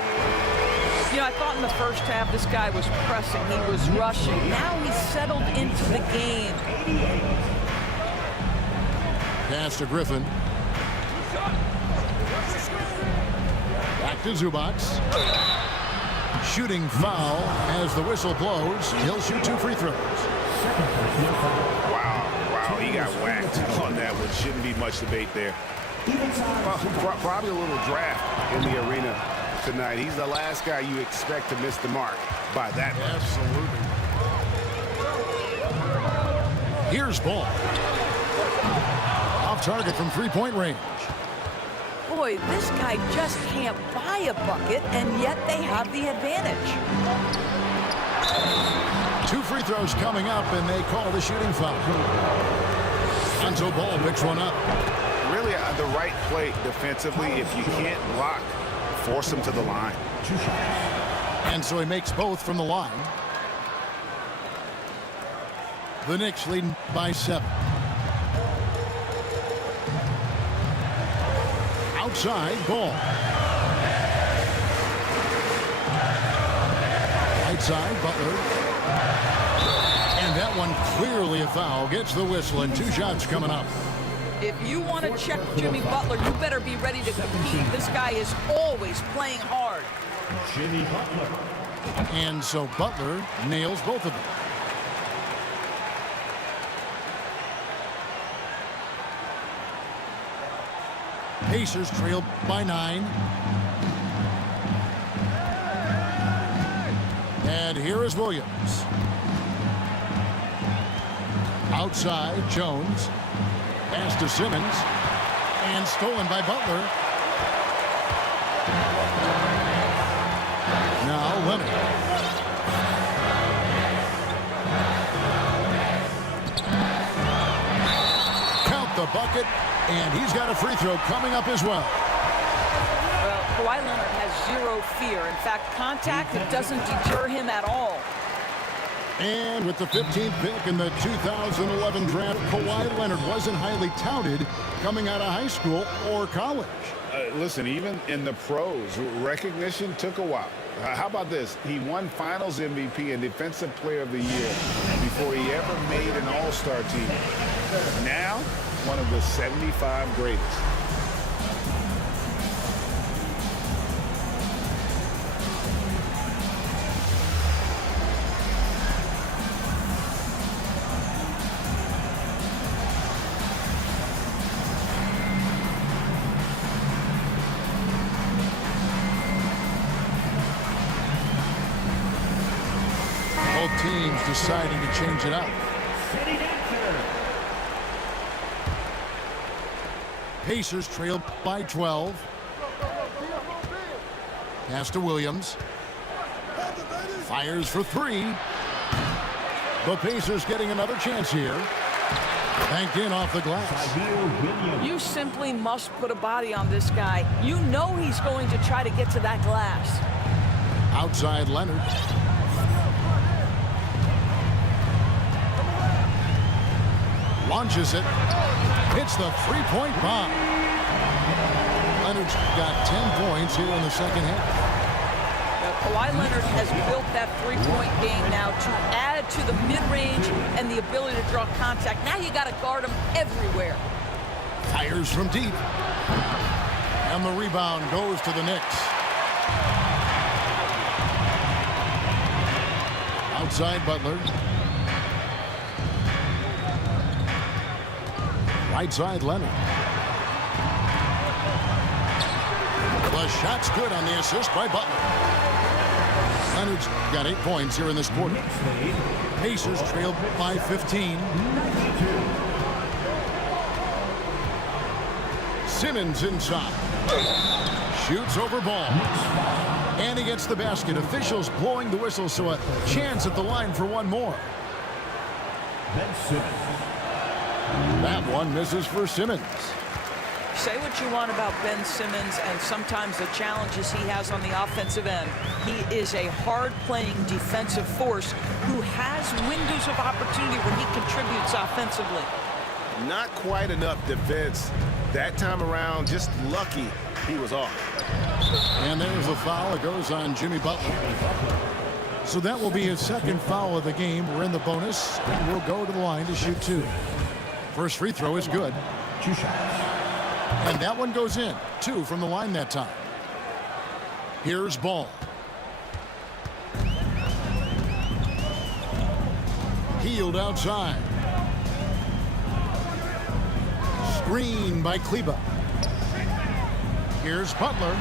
You know, I thought in the first half this guy was pressing, he was rushing. Now he's settled into the game. Pass to Griffin. Back to Zubac. Shooting foul as the whistle blows. He'll shoot 2 free throws. Wow, he got whacked on that one. Shouldn't be much debate there. Well, probably a little draft in the arena tonight. He's the last guy you expect to miss the mark by that much. Absolutely. Here's Ball. Off target from three-point range. Boy, this guy just can't buy a bucket, and yet they have the advantage. 2 free throws coming up, and they call the shooting foul. Lonzo Ball picks one up. Really the right play defensively. If you can't block, force him to the line. And so he makes both from the line. The Knicks leading by 7. Outside, Ball. Right side, Butler. And that one clearly a foul. Gets the whistle, and 2 shots coming up. If you want to check Jimmy Butler, you better be ready to compete. This guy is always playing hard. Jimmy Butler. And so Butler nails both of them. Pacers trail by 9. And here is Williams. Outside, Jones. Pass to Simmons. And stolen by Butler. Now Leonard. Count the bucket. And he's got a free throw coming up as well. Well, Kawhi Leonard has 0 fear. In fact, contact, it doesn't deter him at all. And with the 15th pick in the 2011 draft, Kawhi Leonard wasn't highly touted coming out of high school or college. Listen, even in the pros, recognition took a while. How about this? He won Finals MVP and Defensive Player of the Year before he ever made an All-Star team. Now, one of the 75 greatest. Both teams deciding to change it up. City Dancer. Pacers trail by 12. Pass to Williams. Fires for three. The Pacers getting another chance here. Banked in off the glass. You simply must put a body on this guy. You know he's going to try to get to that glass. Outside Leonard. Launches it. Hits the three-point bomb. Leonard's got 10 points here in the second half. Kawhi Leonard has built that three-point game now to add to the mid-range and the ability to draw contact. Now you got to guard him everywhere. Fires from deep. And the rebound goes to the Knicks. Outside Butler. Right side Leonard. The shot's good on the assist by Butler. Leonard's got 8 points here in this quarter. Pacers trail by 15. Simmons inside. Shoots over ball. And he gets the basket. Officials blowing the whistle, so a chance at the line for one more. Ben Simmons. That one misses for Simmons. Say what you want about Ben Simmons and sometimes the challenges he has on the offensive end. He is a hard-playing defensive force who has windows of opportunity where he contributes offensively. Not quite enough defense that time around. Just lucky he was off. And there's a foul. It goes on Jimmy Butler. So that will be his second foul of the game. We're in the bonus, and we'll go to the line to shoot two. First free throw is good. 2 shots. And that one goes in. 2 from the line that time. Here's Ball. Healed outside. Screen by Kleba. Here's Butler.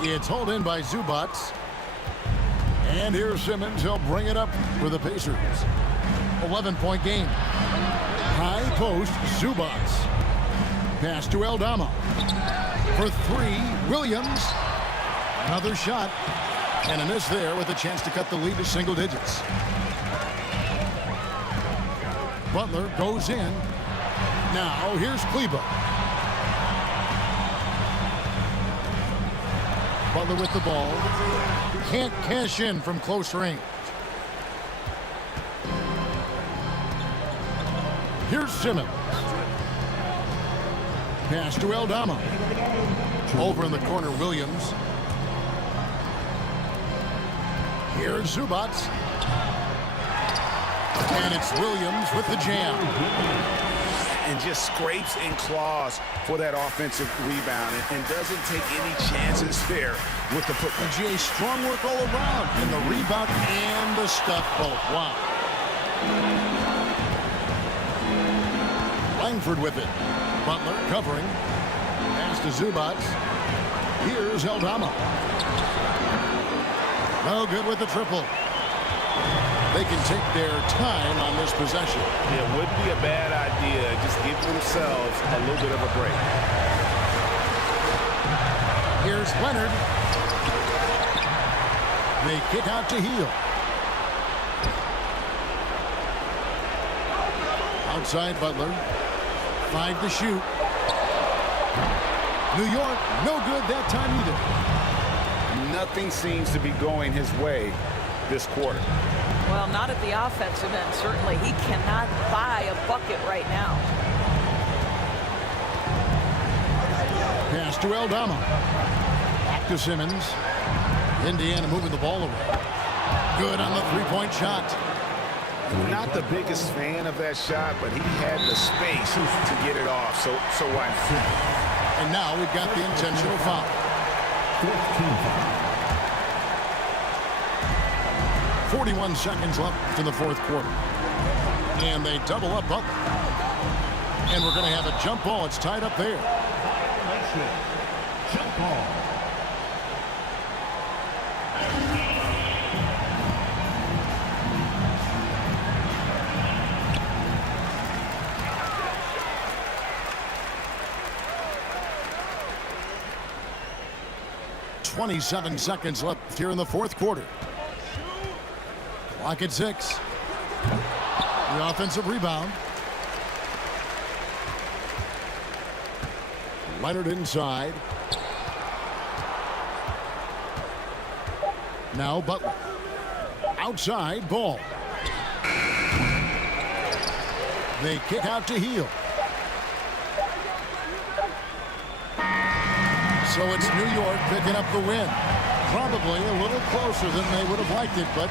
It's hauled in by Zubats. And here's Simmons. He'll bring it up for the Pacers. 11-point game. High post, Zubats. Pass to Aldama. For 3, Williams. Another shot. And a miss there with a chance to cut the lead to single digits. Butler goes in. Now here's Kleba. Butler with the ball. Can't cash in from close range. Here's Simmons. Pass to Aldama. Over in the corner, Williams. Here's Zubats. And it's Williams with the jam. And just scrapes and claws for that offensive rebound and doesn't take any chances there with the putback. GA, strong work all around in the rebound and the stuff both. Wow. Langford with it. Butler covering. Pass to Zubats. Here's Aldama. No good with the triple. They can take their time on this possession. It wouldn't be a bad idea. Just give themselves a little bit of a break. Here's Leonard. They kick out to Heel. Outside Butler. 5 to shoot. New York, no good that time either. Nothing seems to be going his way this quarter. Well, not at the offensive end, certainly. He cannot buy a bucket right now. Pass to Aldama. Back to Simmons. Indiana moving the ball away. Good on the three-point shot. Not the biggest fan of that shot, but he had the space to get it off, so why not? And now we've got the intentional foul. 41 seconds left in the fourth quarter. And they double up Butler. And we're going to have a jump ball. It's tied up there. Jump ball. 27 seconds left here in the fourth quarter. Clock at 6. The offensive rebound. Leonard inside. Now Butler. Outside ball. They kick out to Heel. So it's New York picking up the win. Probably a little closer than they would have liked it, but